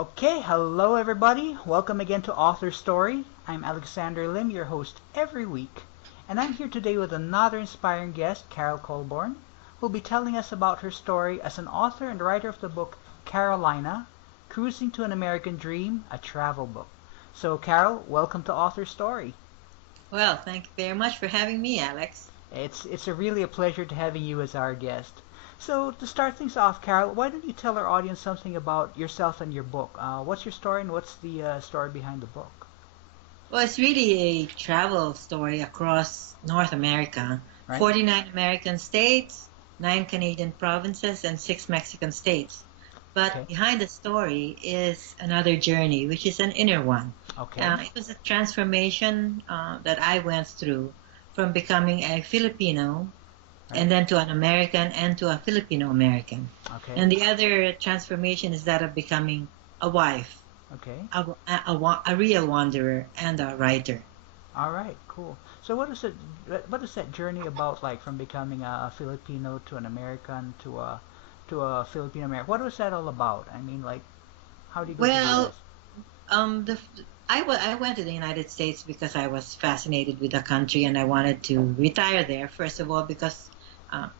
Okay, hello everybody. Welcome again to AuthorStory. I'm Alexander Lim, your host every week. And I'm here today with another inspiring guest, Carol Colborn, who'll be telling us about her story as an author and writer of the book Carolina, Cruising to an American Dream, a travel book. So Carol, welcome to AuthorStory. Well, thank you very much for having me, Alex. It's really a pleasure to having you as our guest. So to start things off, Carol, why don't you tell our audience something about yourself and your book? What's your story and what's the story behind the book? Well, it's really a travel story across North America. Right? 49 American states, 9 Canadian provinces, and 6 Mexican states. But Okay. behind the story is another journey, which is an inner one. Okay. It was a transformation that I went through from becoming a Filipino Right. and then to an American and to a Filipino American. Okay. And the other transformation is that of becoming a wife, Okay. a real wanderer, and a writer. All right. Cool. So what is that journey about, like from becoming a Filipino to an American to a Filipino American? What was that all about? I mean, like, how do you go through Well, this? um, the, I went to the United States because I was fascinated with the country and I wanted to retire there. First of all, because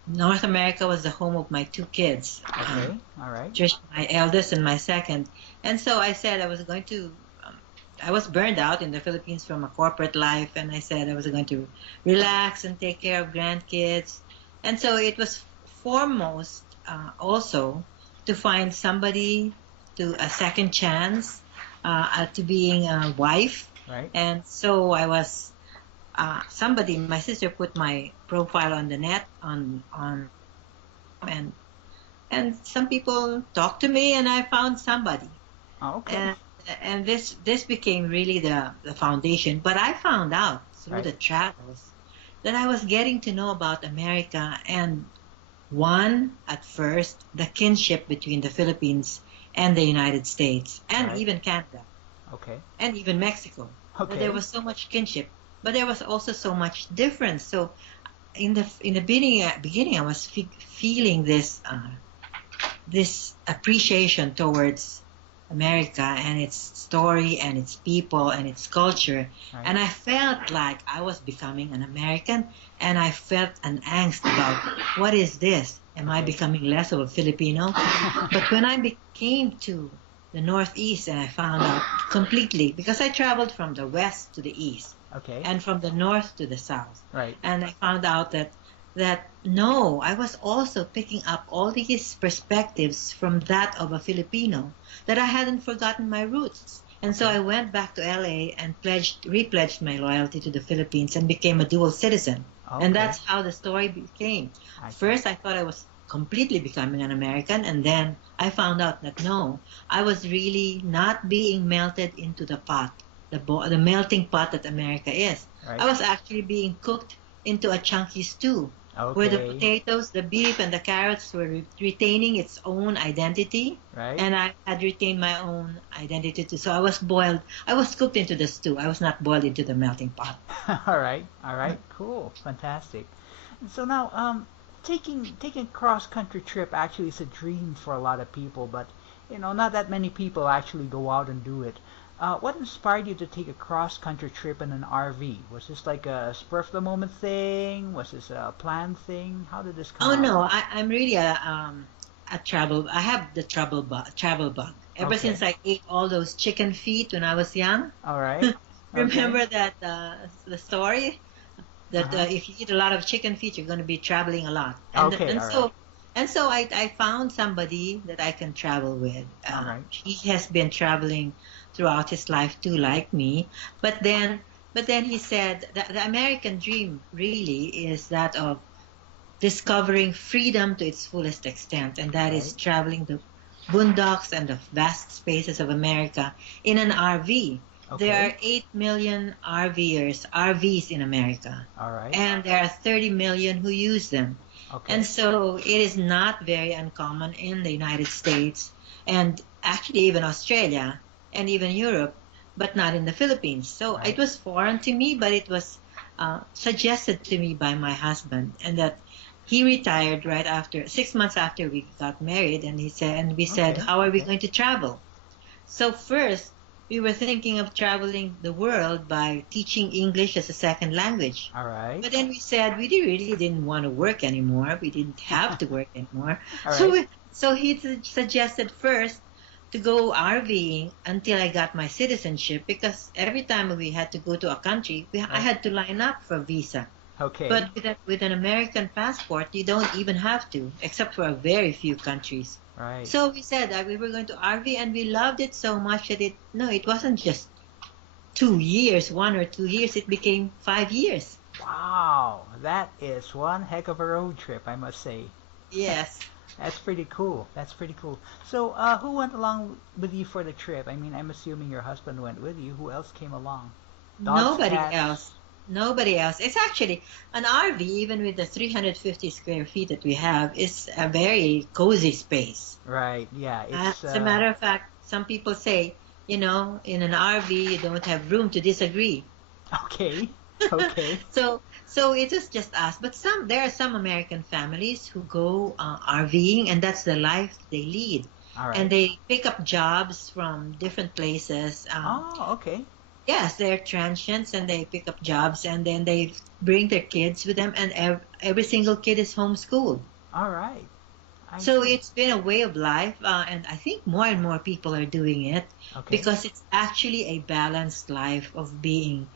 North America was the home of my two kids, Okay. All right. my eldest and my second. And so I said I was going to. I was burned out in the Philippines from a corporate life, and I said I was going to relax and take care of grandkids. And so it was foremost also to find somebody to a second chance to being a wife. Right. And so I was somebody. My sister put my profile on the net and and some people talked to me, and I found somebody. Oh, okay. And this became really the foundation. But I found out through Right. the travels that I was getting to know about America, and one, at first, the kinship between the Philippines and the United States, and Right. even Canada, Okay. and even Mexico. That there Okay. was so much kinship, but there was also so much difference. So in the beginning, I was feeling this appreciation towards America and its story and its people and its culture. Right. And I felt like I was becoming an American, and I felt an angst about what is this? Am I Okay. becoming less of a Filipino? But when I came to the Northeast, and I found out completely, because I traveled from the west to the east Okay. and from the north to the south, Right. and I found out that no, I was also picking up all these perspectives from that of a Filipino, that I hadn't forgotten my roots. And so Okay. I went back to LA and repledged my loyalty to the Philippines and became a dual citizen. And Okay. that's how the story became. I see. First, I thought I was completely becoming an American, and then I found out that no, I was really not being melted into the pot, the melting pot that America is. Right. I was actually being cooked into a chunky stew where the Okay. potatoes, the beef, and the carrots were retaining its own identity, Right. and I had retained my own identity too. So I was boiled, I was cooked into the stew. I was not boiled into the melting pot. All right. All right. Cool. Fantastic. And so now, taking cross country trip actually is a dream for a lot of people, but not that many people actually go out and do it. What inspired you to take a cross country trip in an RV? Was this like a spur of the moment thing? Was this a planned thing? How did this come Oh out? no, I'm really a travel. I have the travel bug. Ever Okay. since I ate all those chicken feet when I was young. All right. Okay. Remember that the story that Uh-huh. if you eat a lot of chicken feet, you're going to be traveling a lot. And Okay. and All right. so and so I found somebody that I can travel with. All right. He has been traveling throughout his life too, like me. But then he said that the American dream really is that of discovering freedom to its fullest extent, and that is Right. traveling the boondocks and the vast spaces of America in an RV. There Okay. are 8 million RVs in America, All right. and there are 30 million who use them. Okay. And so it is not very uncommon in the United States, and actually even Australia and even Europe, but not in the Philippines. So Right. it was foreign to me, but it was suggested to me by my husband, and that he retired right after 6 months after we got married, and we said, Okay. how are we Okay. going to travel? So first, we were thinking of traveling the world by teaching English as a second language. All right. But then we said we really didn't want to work anymore. We didn't have to work anymore. All So right. so he suggested first to go RVing until I got my citizenship, because every time we had to go to a country, I Right. had to line up for a visa. Okay. But with an American passport, you don't even have to, except for a very few countries. Right. So we said that we were going to RV, and we loved it so much that it wasn't just 2 years, 1 or 2 years, it became 5 years. Wow, that is one heck of a road trip, I must say. Yes. That's pretty cool. That's pretty cool. So, who went along with you for the trip? I mean, I'm assuming your husband went with you. Who else came along? Dogs, Nobody cats? else. Nobody else. It's actually an RV, even with the 350 square feet that we have, is a very cozy space. Right. Yeah. It's As a matter of fact, some people say, in an RV, you don't have room to disagree. okay. Okay. So it is just us. But there are some American families who go RVing, and that's the life they lead. All right. And they pick up jobs from different places. Oh, okay. Yes, they're transients, and they pick up jobs, and then they bring their kids with them, and every single kid is homeschooled. All right. I So see. it's been a way of life, and I think more and more people are doing it, Okay. because it's actually a balanced life of being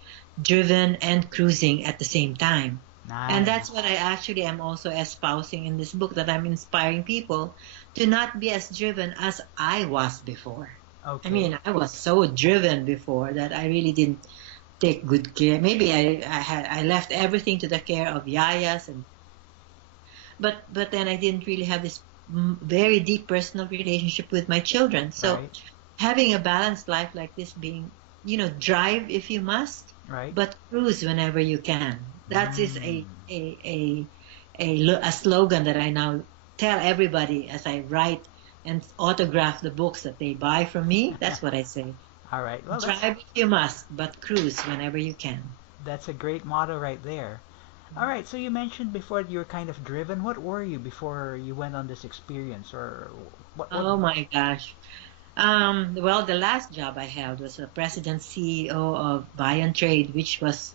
driven and cruising at the same time. Nice. And that's what I actually am also espousing in this book, that I'm inspiring people to not be as driven as I was before. Okay. I mean, I was so driven before that I really didn't take good care. Maybe I left everything to the care of yayas, but then I didn't really have this very deep personal relationship with my children. So Right. having a balanced life like this, being, drive if you must, Right. but cruise whenever you can. That is Mm. a slogan that I now tell everybody as I write and autograph the books that they buy from me. That's what I say. All right. Well, Drive if you must, but cruise whenever you can. that's a great motto right there. All right. So you mentioned before that you were kind of driven. What were you before you went on this experience, or what? Oh my gosh. Well, the last job I held was a president CEO of Buy and Trade, which was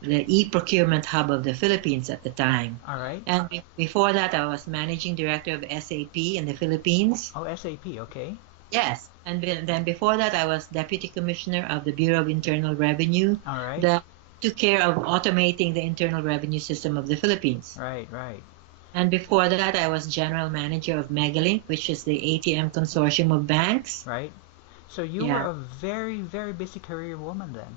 the e-procurement hub of the Philippines at the time. All right. And before that, I was managing director of SAP in the Philippines. Oh, SAP. Okay. Yes. And then before that, I was deputy commissioner of the Bureau of Internal Revenue, All right. that took care of automating the internal revenue system of the Philippines. Right. Right. And before that, I was general manager of Megalink, which is the ATM consortium of banks. Right. So you Yeah. were a very, very busy career woman then.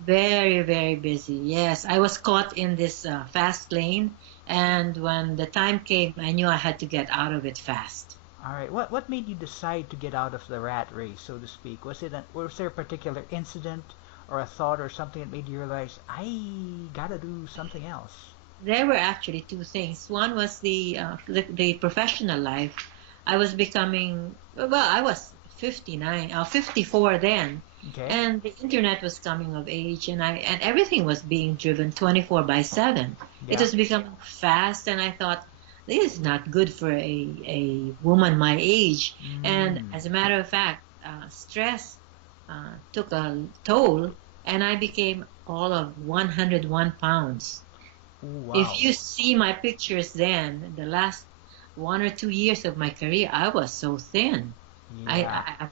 Very, very busy. Yes, I was caught in this fast lane, and when the time came, I knew I had to get out of it fast. All right. What made you decide to get out of the rat race, so to speak? Was there a particular incident or a thought or something that made you realize I gotta do something else? There were actually two things. One was the professional life. I was becoming, well, I was 54 then, Okay. and the internet was coming of age, and everything was being driven 24/7. It Yeah. was becoming fast, and I thought, this is not good for a woman my age. And Mm. as a matter of fact, stress took a toll, and I became all of 101 pounds. Ooh, wow. If you see my pictures then, the last 1 or 2 years of my career, I was so thin. Yeah. I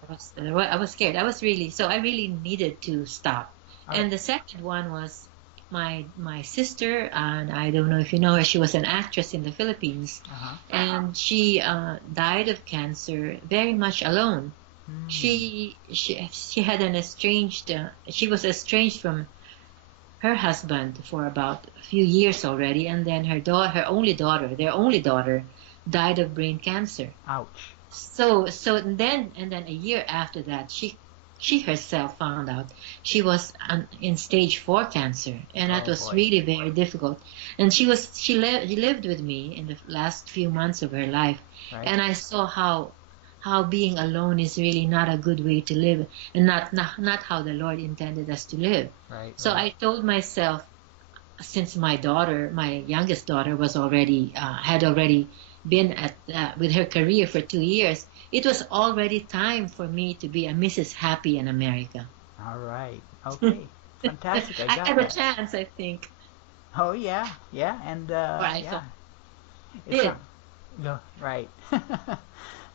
was scared. I really needed to stop. All And right. the second one was my sister, and I don't know if you know her. She was an actress in the Philippines, Uh-huh. and she died of cancer very much alone. Hmm. She had an estranged. She was estranged from her husband for about a few years already, and then their only daughter, died of brain cancer. Ouch. So and then a year after that, she herself found out she was in stage 4 cancer, and that Oh, was boy. really very difficult. And she lived with me in the last few months of her life, Right. and I saw how being alone is really not a good way to live, and not how the Lord intended us to live. Right. So right. I told myself, since my youngest daughter, was had already been at with her career for 2 years, it was already time for me to be a Mrs. Happy in America. All right. Okay. Fantastic. I I got had a that. chance, I think, Oh yeah, yeah, and or I yeah, thought it's did. not. No, right.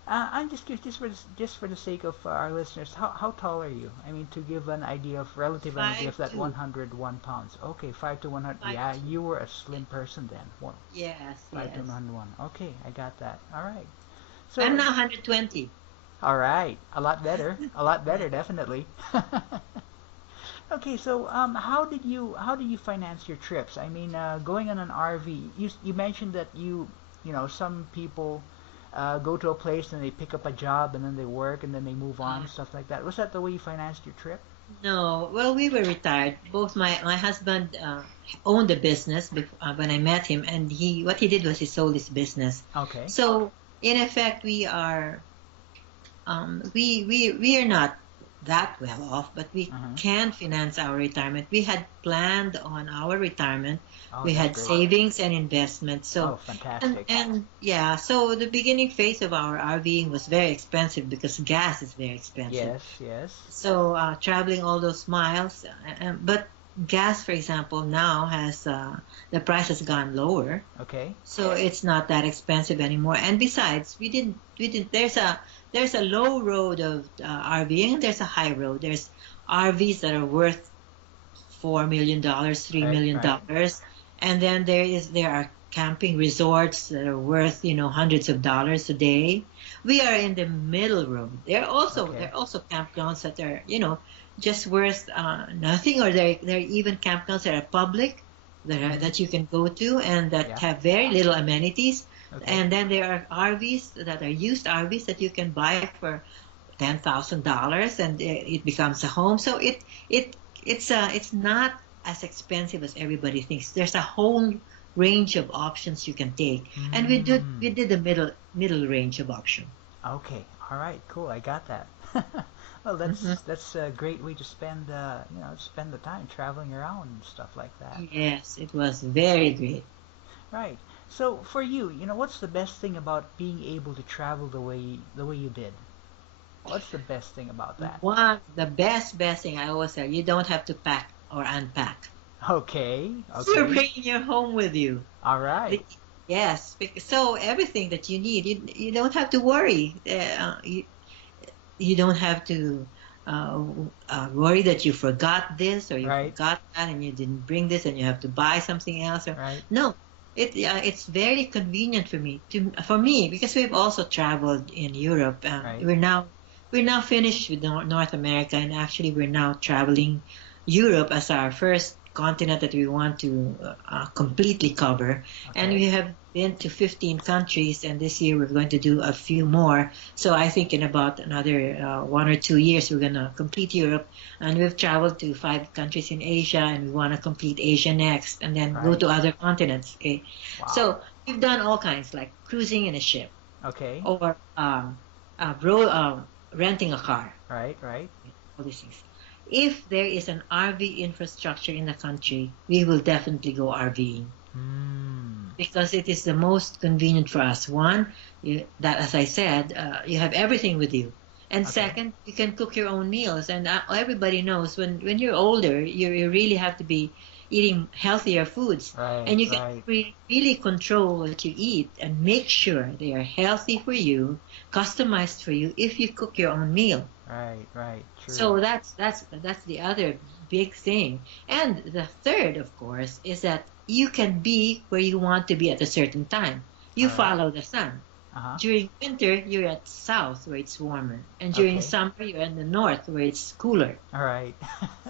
I'm just curious, just for the sake of our listeners, how tall are you? I mean, to give an idea of relative idea Five of that two, 101 pounds. Okay, 5 to 100. five Yeah, two. you were a slim person then. Well, Yes, 5 to yes. 101. Okay, I got that. All right. I'm So, now 120. all right, a lot better. A lot better, definitely. Okay, so how did you finance your trips? I mean, going on an RV. You mentioned that some people go to a place and they pick up a job and then they work and then they move on, stuff like that. Was that the way you financed your trip? No, well, we were retired. Both my husband owned a business when I met him, and he what he did was he sold his business. Okay. So in effect, we are not that well off, but we Uh-huh. can finance our retirement. We had planned on our retirement. Oh, We that's had great. savings and investments. Oh, So fantastic. and yeah, so the beginning phase of our RVing was very expensive because gas is very expensive. Yes, yes. So traveling all those miles, but gas, for example, now has the price has gone lower, Okay. so it's not that expensive anymore. And besides, we didn't. There's a low road of RVing, and there's a high road. There's RVs that are worth $4 million, three Right, million right. dollars, and then there are camping resorts that are worth hundreds of dollars a day. We are in the middle road. There Okay. are also campgrounds that are just worth nothing, or there are even campgrounds that are public Hmm. that you can go to and that Yeah. have very little amenities. Okay. And then there are RVs that are used RVs that you can buy for $10,000, and it becomes a home. So it's not as expensive as everybody thinks. There's a whole range of options you can take, and Mm. we did the middle range of option. Okay. All right. Cool. I got that. Well, Hmm. that's a great way to spend the time traveling around and stuff like that. Yes, it was very great. Right. So for you, what's the best thing about being able to travel the way you did? What's the best thing about that? The best thing I always say, you don't have to pack or unpack. Okay. You're Okay. bringing your home with you. All right. The- Yes, so everything that you need, you don't have to worry. You don't have to uh, worry that you forgot this or you Right. forgot that and you didn't bring this and you have to buy something else. Right. No, it's very convenient for me because we've also traveled in Europe. Right. We're now finished with North America, and actually we're now traveling Europe as our first continent that we want to completely cover. And Okay. we have been to 15 countries, and this year we're going to do a few more. So I think in about another 1 or 2 years, we're going to complete Europe. And we've traveled to 5 countries in Asia, and we want to complete Asia next, and then go Right. to other continents. Okay, Wow. so we've done all kinds, like cruising in a ship, Okay. or renting a car, Right. Right. all these things. If there is an RV infrastructure in the country, we will definitely go RVing Hmm. because it is the most convenient for us. One, that as I said, you have everything with you, and Okay. second, you can cook your own meals. And everybody knows when you're older, you really have to be eating healthier foods, Right. and you can Right. really control what you eat and make sure they are healthy for you, customized for you if you cook your own meal. Right. Right. True. So that's the other big thing. And the third, of course, is that you can be where you want to be at a certain time. You All right. follow the sun. Uh huh. During winter, you're at south where it's warmer, and during Okay. summer, you're in the north where it's cooler. All right.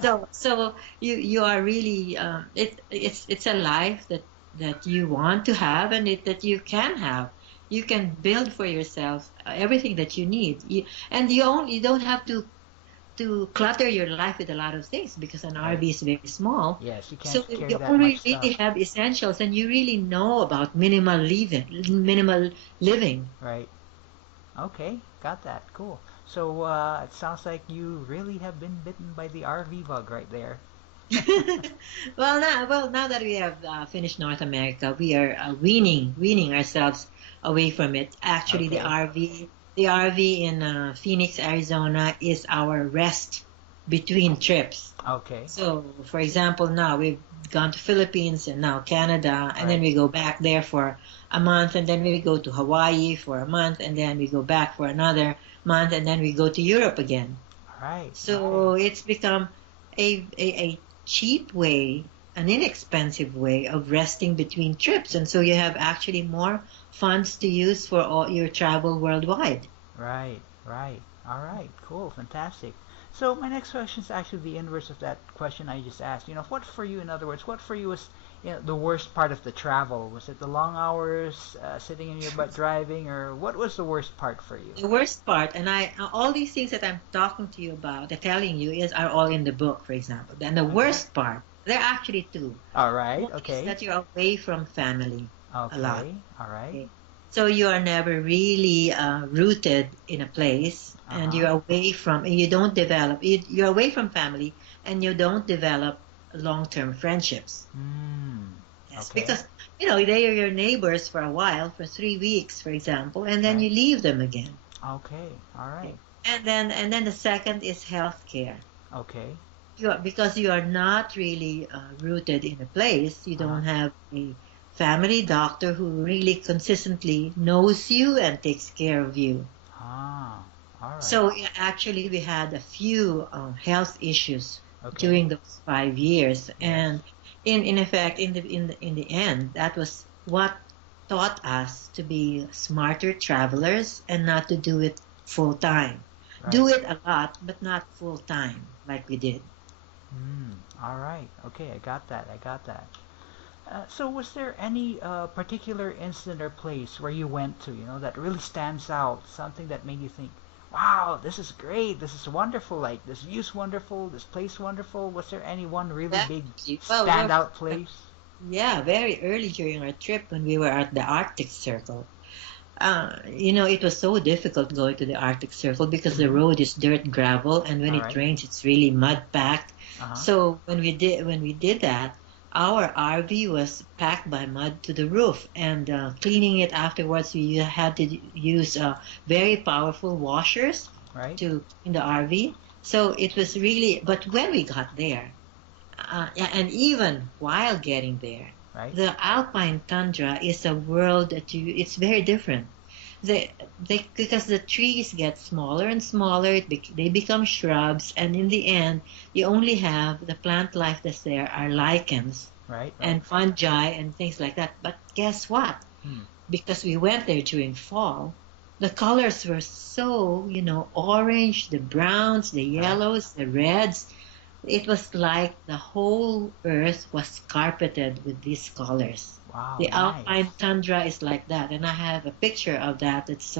So you are really it's a life that you want to have, and that you can have. You can build for yourself everything that you need. And you don't have to clutter your life with a lot of things because an Right. RV is very small. Yes, you can't So carry you that much only stuff. really have essentials, and you really know about minimal living. Right. Okay, got that. Cool. So it sounds like you really have been bitten by the RV bug right there. Well, now that we have finished North America, we are weaning ourselves away from it. Actually, Okay. the RV in Phoenix, Arizona, is our rest between trips. Okay. So, for example, now we've gone to Philippines and now Canada, and then Right. we go back there for a month, and then we go to Hawaii for a month, and then we go back for another month, and then we go to Europe again. Right. Okay. So it's become a cheap way, an inexpensive way of resting between trips. And so you have actually more funds to use for all your travel worldwide. Right. Right. All right. Cool. Fantastic. So my next question is actually the inverse of that question I just asked. What for you, in other words, what for you was the worst part of the travel? Was it the long hours, sitting in your butt driving, or what was the worst part for you? The worst part, and all these things that I'm talking to you about, telling you, are all in the book, for example. And the Okay. worst part, there are actually two. All right. One is Okay. that you're away from family a lot. Okay. All right. Okay. So you are never really rooted in a place, Uh and huh. you're away from, you don't develop, you're away from family, and you don't develop long-term friendships. Hmm. Yes, Okay. because they are your neighbors for a while, for 3 weeks, for example, and then Right. you leave them again. Okay. All Okay. right. And then the second is healthcare. Okay. Because you are not really rooted in a place, you Uh huh. don't have a family doctor who really consistently knows you and takes care of you. Ah. All right. So actually, we had a few health issues Okay. during those 5 years, Yes. and in effect, in the end, that was what taught us to be smarter travelers and not to do it full time. Right. Do it a lot, but not full time like we did. Hmm. All right. Okay. I got that. I got that. So, was there any particular incident or place where you went to, that really stands out? Something that made you think, "Wow, this is great. This is wonderful. Like this view's wonderful. This place wonderful." Was there any one really big Definitely. Well, standout place? yeah, very early during our trip when we were at the Arctic Circle. It was so difficult going to the Arctic Circle because the Mm-hmm. road is dirt gravel, and when All it right. rains, it's really mud packed. Uh huh. So when we did that, our RV was packed by mud to the roof, and cleaning it afterwards, we had to use very powerful washers Right. to clean the RV. So it was really, but when we got there, yeah, and even while getting there, Right. the alpine tundra is a world it's very different. Because the trees get smaller and smaller, they become shrubs, and in the end, you only have the plant life that's there are lichens Right. Right. and fungi and things like that. But guess what? Hmm. Because we went there during fall, the colors were so, orange, the browns, the Right. yellows, the reds. It was like the whole earth was carpeted with these colors. Wow. The Nice. alpine tundra is like that, and I have a picture of that. That's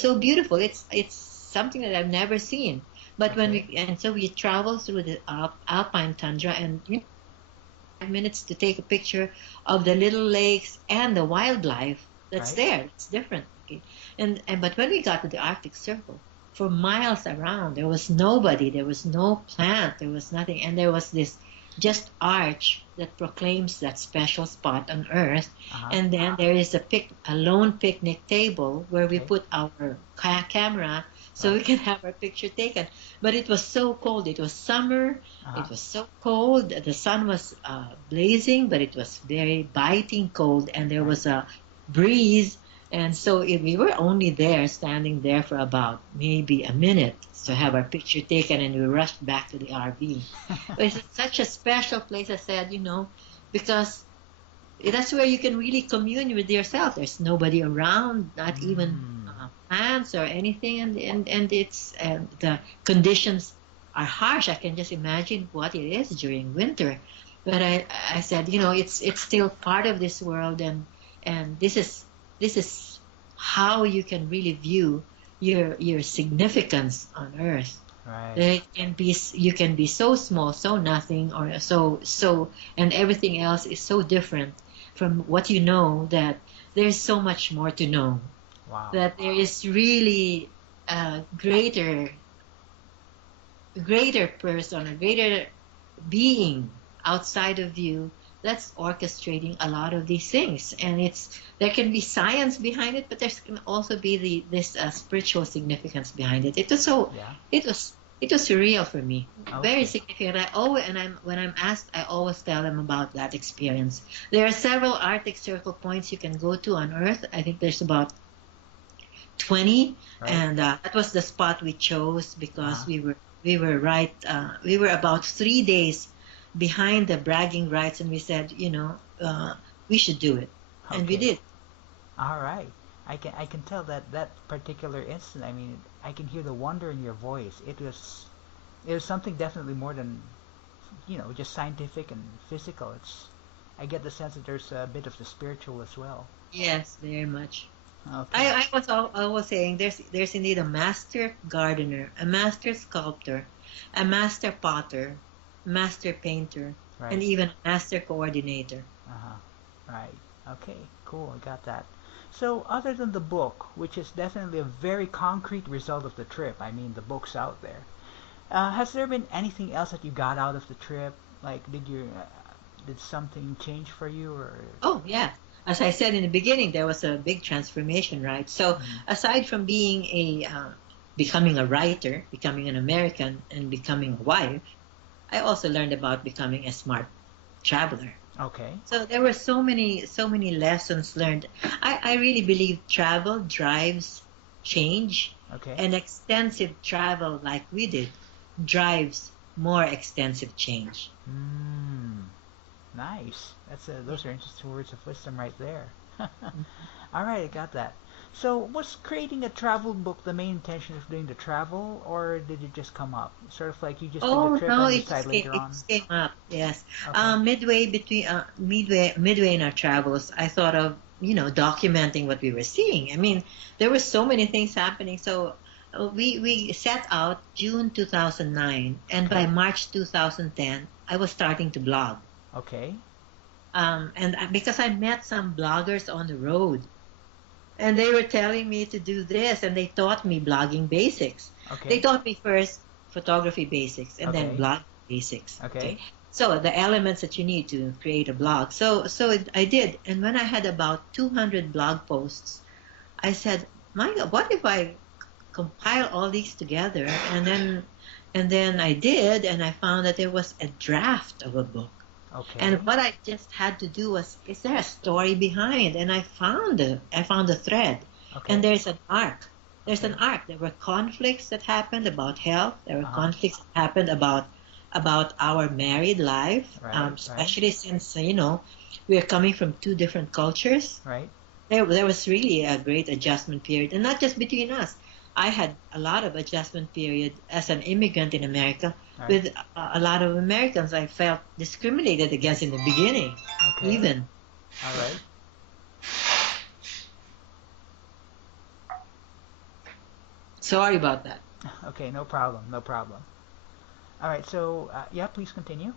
so beautiful. It's something that I've never seen. But Okay. so we travel through the alpine tundra, and 5 minutes to take a picture of the little lakes and the wildlife that's Right. there. It's different. Okay? And but when we got to the Arctic Circle, for miles around, there was nobody, there was no plant, there was nothing, and there was this just arch that proclaims that special spot on Earth. Uh huh. And then there is a lone picnic table where we Okay. put our camera so we Right. can have our picture taken. But it was so cold. It was summer. Uh huh. It was so cold. The sun was blazing, but it was very biting cold, and there Right. was a breeze. And so we were only there, standing there for about maybe a minute Uh to have huh. our picture taken, and we rushed back to the RV. But it's such a special place, I said, because that's where you can really commune with yourself. There's nobody around, not even Hmm. plants or anything, and it's the conditions are harsh. I can just imagine what it is during winter. But I said, it's still part of this world, and this is how you can really view your significance on Earth. Right. You can be so small, so nothing, or and everything else is so different from what you know, that there's so much more to know, Wow. that there is really a greater person, a greater being outside of you that's orchestrating a lot of these things. And there can be science behind it, but there can also be this spiritual significance behind it. It was so Yeah. it was surreal for me, very Okay. significant. When I'm asked, I always tell them about that experience. There are several Arctic Circle points you can go to on Earth. I think there's about 20, Right. and that was the spot we chose because Uh-huh. we were about 3 days behind the bragging rights, and we said, we should do it, and we Okay. did. All right. I can tell that that particular instant. I mean, I can hear the wonder in your voice. It was something definitely more than just scientific and physical. I get the sense that there's a bit of the spiritual as well. Yes, very much. Okay. I was saying there's indeed a master gardener, a master sculptor, a master potter, master painter, and Right. even a master coordinator. Uh-huh. Right. Okay. Cool. I got that. So, other than the book, which is definitely a very concrete result of the trip, I mean, the book's out there. Has there been anything else that you got out of the trip? Like, did something change for you, or? Oh, yeah. As I said in the beginning, there was a big transformation, right? So, Mhm. aside from becoming a writer, becoming an American, and becoming a wife, I also learned about becoming a smart traveler. Okay. So there were so many lessons learned. I really believe travel drives change, Okay. and extensive travel like we did drives more extensive change. Mm, nice. Those are interesting words of wisdom right there. All right, I got that. So, was creating a travel book the main intention of doing the travel, or did it just come up? Sort of like you just did the Oh trip no, and decide later it on. just came up. Yes, Okay. midway in our travels, I thought of documenting what we were seeing. I mean, there were so many things happening. So we set out June 2009, and by Okay. March 2010, I was starting to blog. Okay. Because I met some bloggers on the road, and they were telling me to do this, and they taught me blogging basics. They Okay. taught me first photography basics and then Okay. blog basics. Okay, Okay. so the elements that you need to create a blog. I did, and when I had about 200 blog posts, I said, my God, what if I compile all these together? And then I did, and I found that there was a draft of a book. And Okay. what I just had to do was, is there a story behind? And I found a thread, and Okay. there's an arc. There's an Okay. arc. There were conflicts that happened about health. There were Uh-huh. conflicts that happened about our married life, Right. Right. especially since we are coming from two different cultures. Right. There was really a great adjustment period, and not just between us. I had a lot of adjustment period as an immigrant in America Right. with a lot of Americans I felt discriminated against in the beginning, Okay. even. All right. Sorry about that. Okay. No problem. No problem. All right. So, yeah, please continue.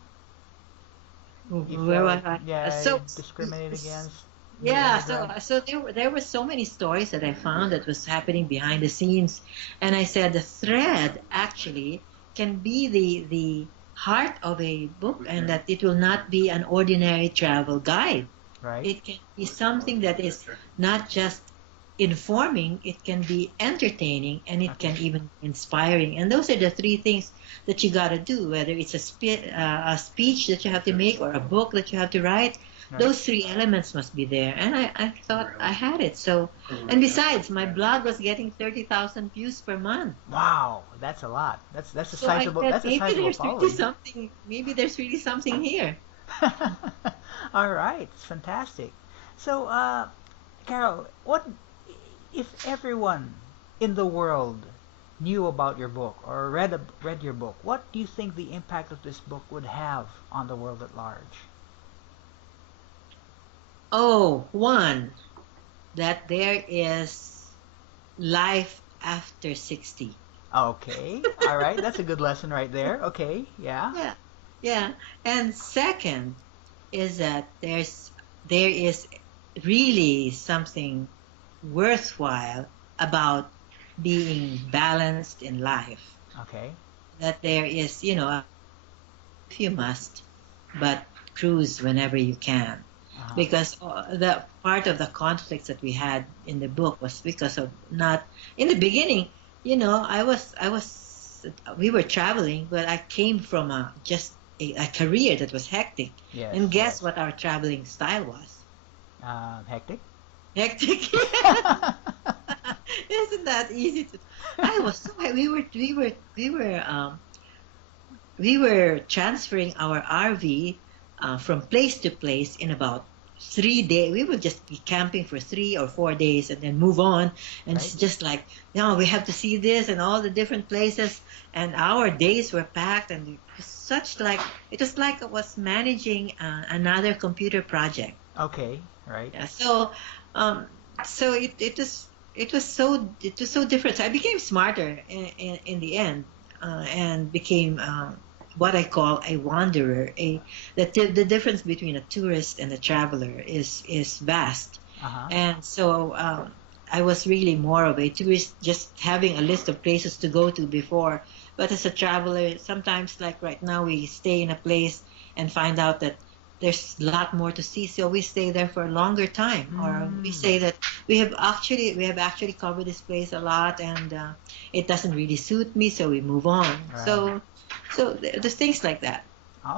You Where felt, was I? yeah, discriminated against new Yeah, so immigrants. so there were so many stories that I found that was happening behind the scenes, and I said the thread actually can be the heart of a book, and that it will not be an ordinary travel guide. Right. It can be something that is not just informing, it can be entertaining, and it Okay. can even be inspiring. And those are the three things that you got to do, whether it's a speech that you have to make or a book that you have to write. Right. Those three elements must be there. And I thought I had it. So, and besides, my blog was getting 30,000 views per month. Wow, that's a lot. That's a So I sizable said, that's a sizable following. maybe there's really something here. All right, it's fantastic. So, Carol, what if everyone in the world knew about your book or read your book? What do you think the impact of this book would have on the world at large? Oh, one, that there is life after 60. Okay, all right, that's a good lesson right there. Okay, yeah, Yeah, yeah. And second is that there is really something worthwhile about being balanced in life. okay, That there is, if you must, but cruise whenever you can. Uh-huh. Because the part of the conflicts that we had in the book was because of not in the beginning. We were traveling, but I came from a career that was hectic. Yes. And guess what our traveling style was? Hectic. Hectic. Isn't that easy to? I was so we were transferring our RV from place to place in about 3 days. We would just be camping for 3 or 4 days and then move on. And Right. it's just like, no, we have to see this and all the different places. And our days were packed, and it was it was like I was managing another computer project. Okay. Right. Yeah. Um, so it was so different. So I became smarter in the end, and became what I call a wanderer. The difference between a tourist and a traveler is vast. Uh-huh. And so I was really more of a tourist, just having a list of places to go to before. But as a traveler, sometimes like right now, we stay in a place and find out that there's a lot more to see, so we stay there for a longer time, or we say that we have actually covered this place a lot, and it doesn't really suit me, so we move on. Right. So there's things like that.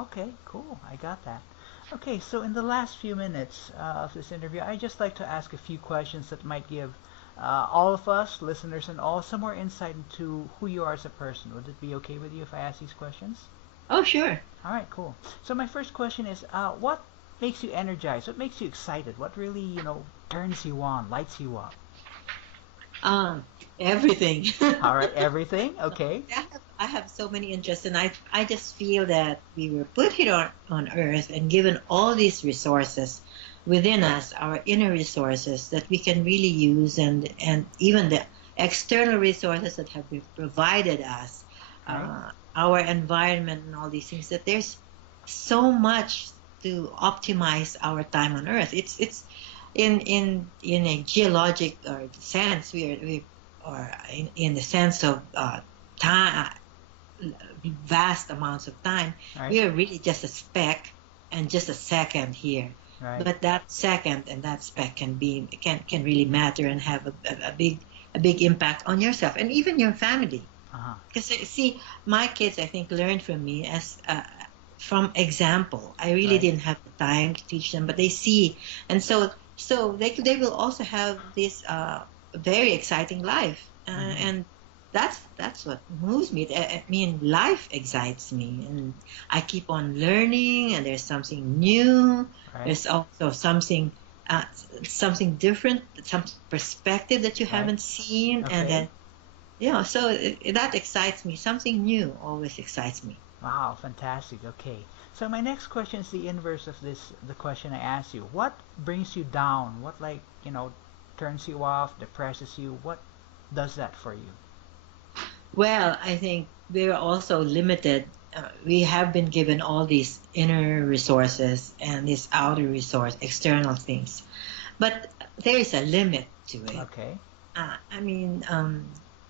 Okay, cool. I got that. Okay, so in the last few minutes of this interview, I'd just like to ask a few questions that might give all of us, listeners and all, some more insight into who you are as a person. Would it be okay with you if I ask these questions? Oh, sure. All right, cool. So my first question is, what makes you energized? What makes you excited? What really, turns you on, lights you up? Everything. All right, everything. Okay. I have so many interests, and I just feel that we were put here on Earth and given all these resources within us, our inner resources that we can really use, and even the external resources that have been provided us, Right. our environment and all these things, that there's so much to optimize our time on Earth. It's in a geologic sense, we or in the sense of time, vast amounts of time, Right. we are really just a speck and just a second here. Right. But that second and that speck can really matter and have a big impact on yourself and even your family. Uh-huh. Because see, my kids, I think, learned from me as from example. I really Right. didn't have the time to teach them, but they see, and so they will also have this very exciting life, and that's what moves me. I mean, life excites me, and I keep on learning, and there's something new. Right. There's also something different, some perspective that you Right. haven't seen, Okay. and then so that excites me. Something new always excites me. Wow, fantastic. Okay. So my next question is the inverse of the question I asked you. What brings you down? What turns you off, depresses you? What does that for you? Well, I think we're also limited. We have been given all these inner resources and this outer resource, external things, but there is a limit to it. Okay. I mean,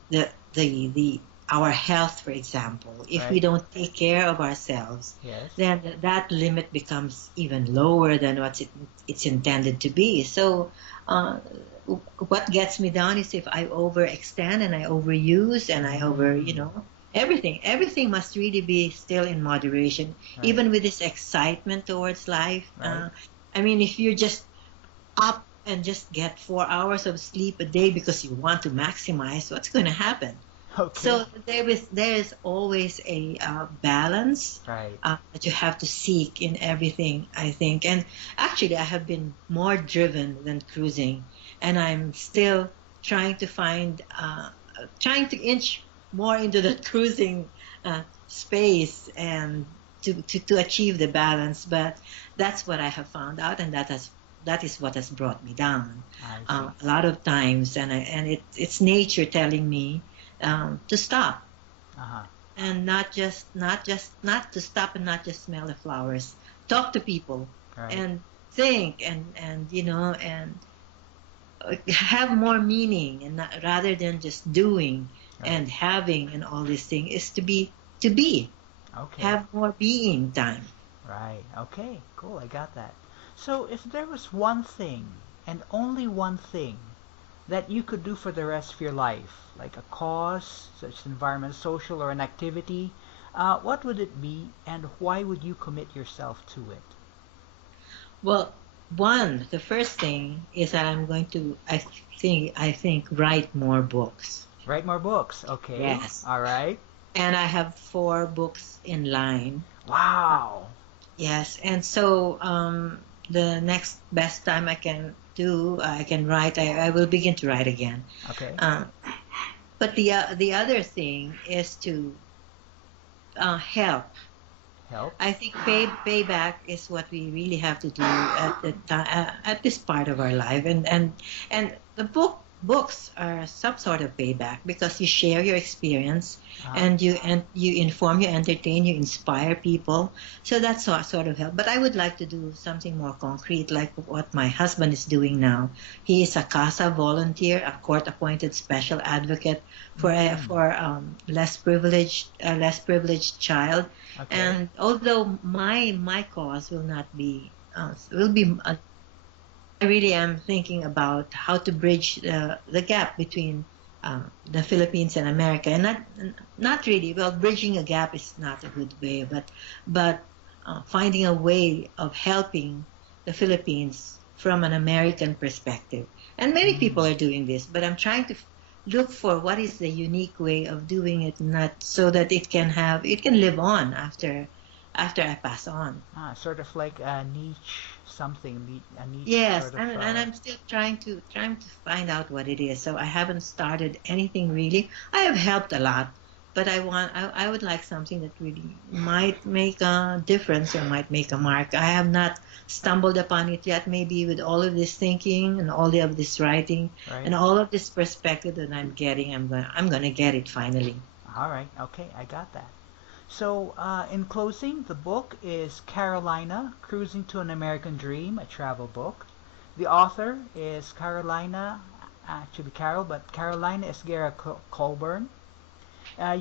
the our health, for example, if we Right. don't take care of ourselves, Yes. then that limit becomes even lower than it's intended to be. So, what gets me down is if I overextend and I overuse and I everything. Everything must really be still in moderation, Right. even with this excitement towards life. Right. I mean, if you're just up and just get 4 hours of sleep a day because you want to maximize, what's going to happen? Okay. So there is always a balance Right. that you have to seek in everything, I think. And actually, I have been more driven than cruising, and I'm still trying to trying to inch more into the cruising space and to achieve the balance. But that's what I have found out, and that is what has brought me down I see. a lot of times, and it's nature telling me to stop, Uh-huh. and not to stop and not just smell the flowers. Talk to people Right. and think and and have more meaning, and rather than just doing Right. and having and all these things, is to be. Okay. have more being time. Right. Okay. Cool. I got that. So, if there was one thing and only one thing that you could do for the rest of your life, like a cause, such as environment, social, or an activity, what would it be, and why would you commit yourself to it? Well, the first thing is that I'm going to, I think, write more books. Write more books. Okay. Yes. All right. And I have 4 books in line. Uh, Wow. yes. And so the next best time I can do, I can write, I will begin to write again. Okay. Uh, but the other thing is to help. Help. I think payback is what we really have to do at the at this part of our life, and the books are some sort of payback because you share your experience, Uh, and you inform, you entertain, you inspire people. So that's sort of help. But I would like to do something more concrete, like what my husband is doing now. He is a CASA volunteer, a court-appointed special advocate for mm, less privileged child. okay. And although my cause will be I really am thinking about how to bridge the gap between the Philippines and America, and not really. Well, bridging a gap is not a good way, but finding a way of helping the Philippines from an American perspective. And many Mm. people are doing this, but I'm trying to look for what is the unique way of doing it, not so that it can live on after I pass on. Sort of like a niche something, a niche Yes, sort of. and I'm still trying to find out what it is. So I haven't started anything really. I have helped a lot, but I would like something that really might make a difference or might make a mark. I have not stumbled upon it yet. Maybe with all of this thinking and all of this writing Right. and all of this perspective that I'm getting, I'm gonna get it finally. All right. Okay, I got that. So, in closing, the book is Carolina, Cruising to an American Dream, a travel book. The author is Carolina, actually Carol, but Carolina Esguerra Colborn.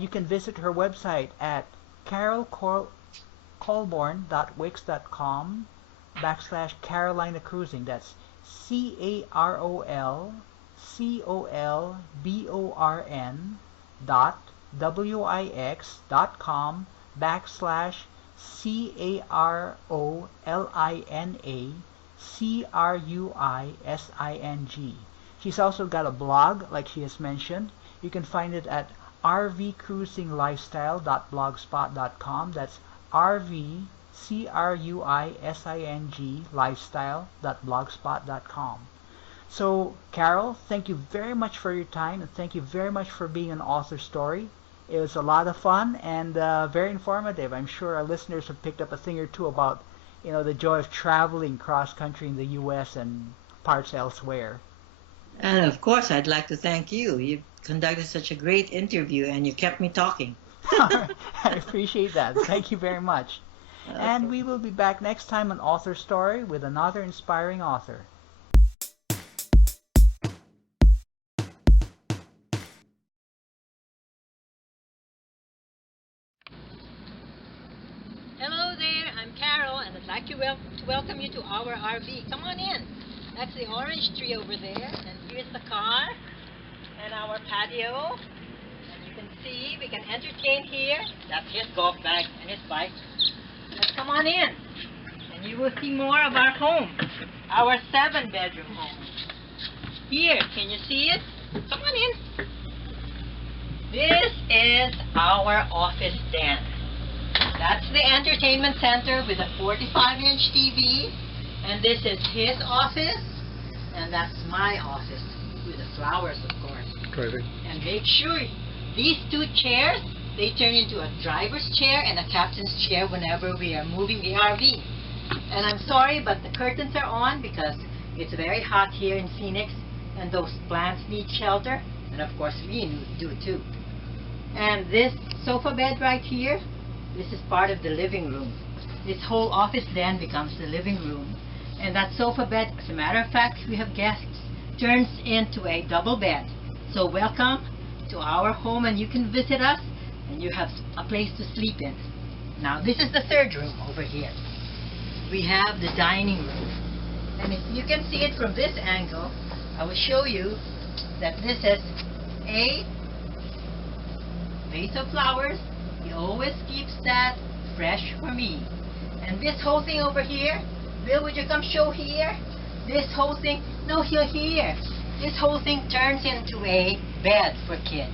You can visit her website at carolcolborn.wix.com /Carolina Cruising. That's CarolColborn wix.com CarolinaCruising. She's also got a blog, like she has mentioned. You can find it at rvcruisinglifestyle.blogspot.com. That's rvcruising lifestyle.blogspot.com. So, Carol, thank you very much for your time, and thank you very much for being an author story. It was a lot of fun and very informative. I'm sure our listeners have picked up a thing or two about, the joy of traveling cross country in the U.S. and parts elsewhere. And of course, I'd like to thank you. You conducted such a great interview, and you kept me talking. I appreciate that. Thank you very much. And Okay. we will be back next time on Author Story with another inspiring author. Hello there, I'm Carol, and I'd like to welcome you to our RV. Come on in. That's the orange tree over there, and here's the car and our patio. And you can see we can entertain here. That's his golf bag and his bike. Let's come on in, and you will see more of our home, our 7-bedroom home. Here, can you see it? Come on in. This is our office den. That's the entertainment center with a 45-inch TV. And this is his office. And that's my office with the flowers, of course. Perfect. And make sure these 2 chairs, they turn into a driver's chair and a captain's chair whenever we are moving the RV. And I'm sorry, but the curtains are on because it's very hot here in Phoenix. And those plants need shelter. And of course, we do too. And this sofa bed right here, this is part of the living room. This whole office then becomes the living room. And that sofa bed, as a matter of fact, we have guests, turns into a double bed. So welcome to our home, and you can visit us, and you have a place to sleep in. Now this is the third room over here. We have the dining room. And if you can see it from this angle, I will show you that this is a vase of flowers. He always keeps that fresh for me. And this whole thing over here, Bill, would you come show here? This whole thing, no, here. This whole thing turns into a bed for kids.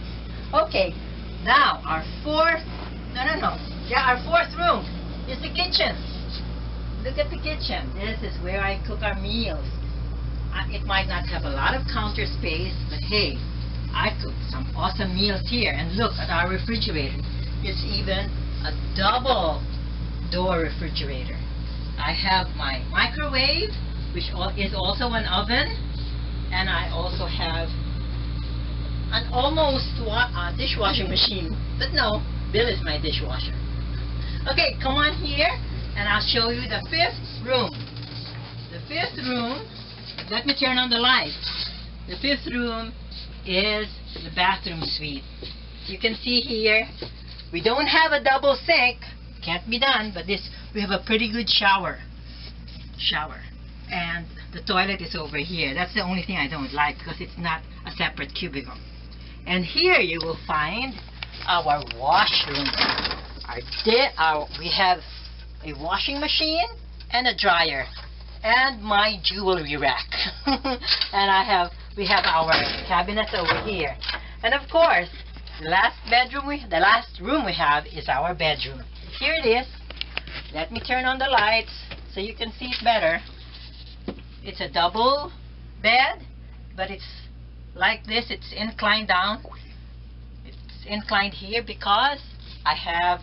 Okay, now our fourth room is the kitchen. Look at the kitchen. This is where I cook our meals. It might not have a lot of counter space, but hey, I cook some awesome meals here. And look at our refrigerator. It's even a double door refrigerator. I have my microwave, which is also an oven, and I also have an almost dishwashing machine. But no, Bill is my dishwasher. Okay, come on here, and I'll show you the fifth room. The fifth room, let me turn on the light. The fifth room is the bathroom suite. You can see here, we don't have a double sink. Can't be done, but we have a pretty good shower. And the toilet is over here. That's the only thing I don't like, because it's not a separate cubicle. And here you will find our washroom. We have a washing machine and a dryer and my jewelry rack. And we have our cabinets over here. And of course, the last room we have is our bedroom. Here it is. Let me turn on the lights so you can see it better. It's a double bed, but it's like this. It's inclined down. It's inclined here because I have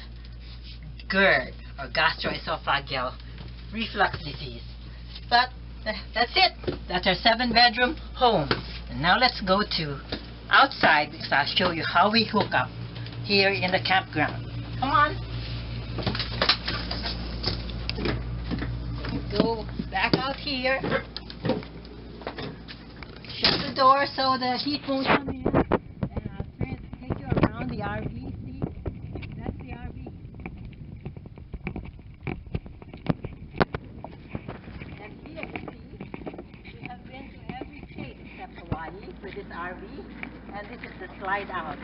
GERD, or gastroesophageal reflux disease. But that's it. That's our 7-bedroom home. And now let's go to outside, because I'll show you how we hook up here in the campground. Come on. Go back out here. Shut the door so the heat won't come in. And I'll take you around the RV. See? That's the RV. And here you see, we have been to every state except Hawaii with this RV. And this is the slide out.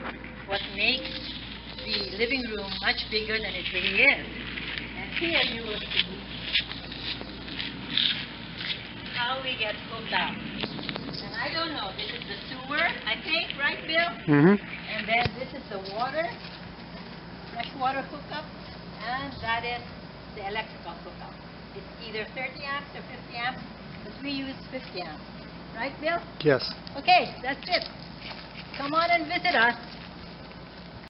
What makes the living room much bigger than it really is. And here you will see how we get hooked up. And I don't know, this is the sewer, I think, right, Bill? Mm-hmm. And then this is the water, fresh water hookup, and that is the electrical hookup. It's either 30 amps or 50 amps, but we use 50 amps. Right, Bill? Yes. Okay, that's it. Come on and visit us.